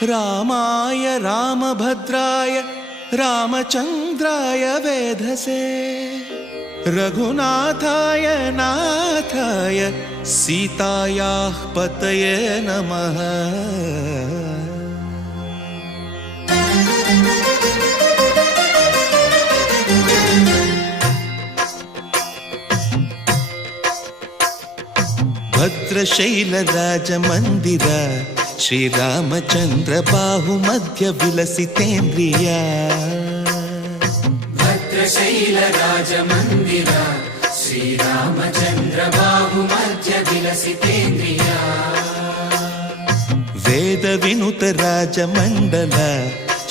रामाय रामभद्राय रामचन्द्राय वेधसे रघुनाथाय नाथाय सीतायाः पतये नमः। भद्रशैलराजमन्दिर श्रीरामचन्द्र बाहुमध्य विलसितेन्द्रिया। भद्रशैलराजमन्दिर श्रीरामचन्द्र बाहुमध्य विलसितेन्द्रिया। वेदविनुत राजमण्डल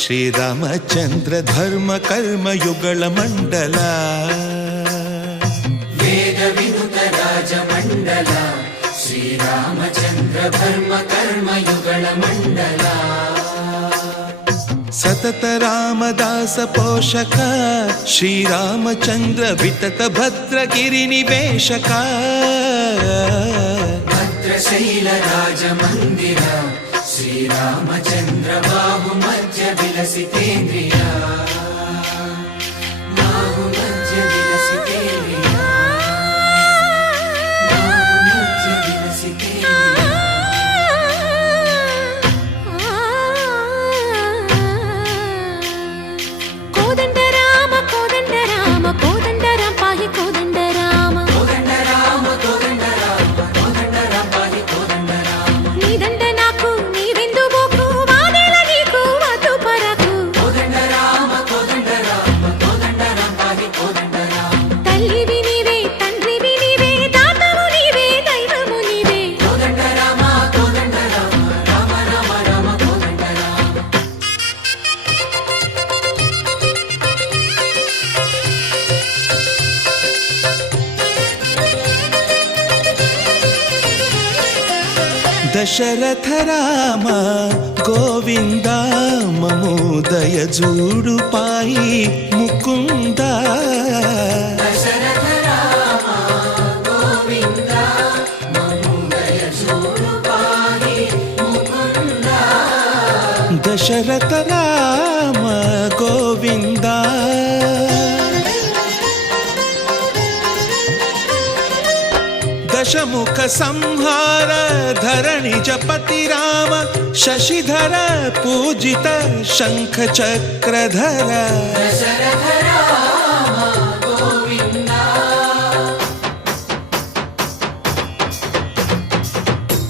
श्रीरामचन्द्र धर्म कर्म युगल मण्डल। वेदविनुत राजमण्डल श्रीरामचन्द्र धर्म कर्म युगल मण्डल। सतत रामदास पोषक श्रीरामचन्द्र वितत भद्रगिरि निवेशक। भद्रशैल राजमन्दिर श्रीरामचन्द्र बाहुमध्य विलसितेन्द्रिया। बाहुमध्य विलसितेन्द्रिया। बाहुमध्य विलसितेन्द्रिया। कोदंड राम पाहि कोदंड राम। कोदंड राम पाहि कोदंड राम। नी दंड नाकु नी विंदु बोकु वादेल नीकु वतु परकु। कोदंड राम पाहि कोदंड राम। तल्लिवि नीवे तंड्रिवि नीवे दातवु नीवे दैवमु नीवे। कोदंड राम राम राम राम कोदंड राम। दशरथ राम गोविंद ममोदय जूडु पाहि मुकुंद। दशरथ राम गोविंद ममोदय जूडु पाहि मुकुंद। दशरथ राम गोविंद दशमुख संहार धरणि जपति राम शशिधर पूजित शंख चक्रधर। दशरथ राम गोविंद।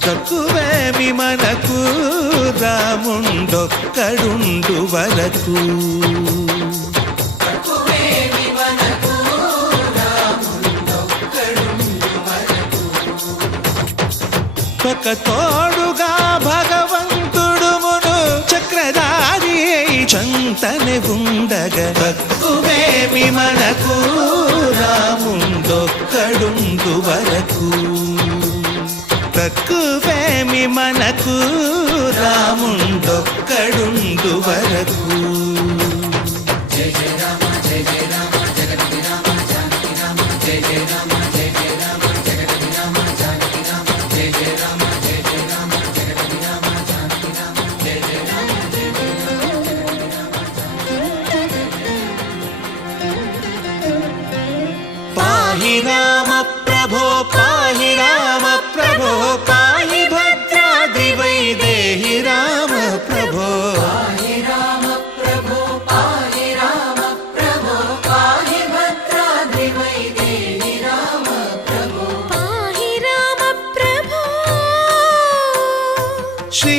తక్కువే విమనకు రాముండొక్కడుండు వరకు। ఒక తోడుగా భగవంతుడు మును చక్రధారి చంతనే ఉండగా తక్కువేమి మనకు రాముండొక్కడుండు వరకు। తక్కువేమి మనకు రాముండొక్కడుండు వరకు। జయ జయ రామ జయ జయ రామ జగతి రామ జానకి రామ జయ జయ రామ జయ జయ రామ జగతి రామ జానకి రామ జయ జయ రామ జయ జయ రామ జగతి రామ జానకి రామ జయ జయ రామ జయ జయ రామ। పాహి రామ ప్రభో పాహి రామ ప్రభో పాహి భద్రాద్రి వైదేహి రామ ప్రభో। పాహి రామ ప్రభో పాహి రామ ప్రభో పాహి భద్రాద్రి వైదేహి రామ ప్రభో। पाहि राम प्रभो। శ్రీ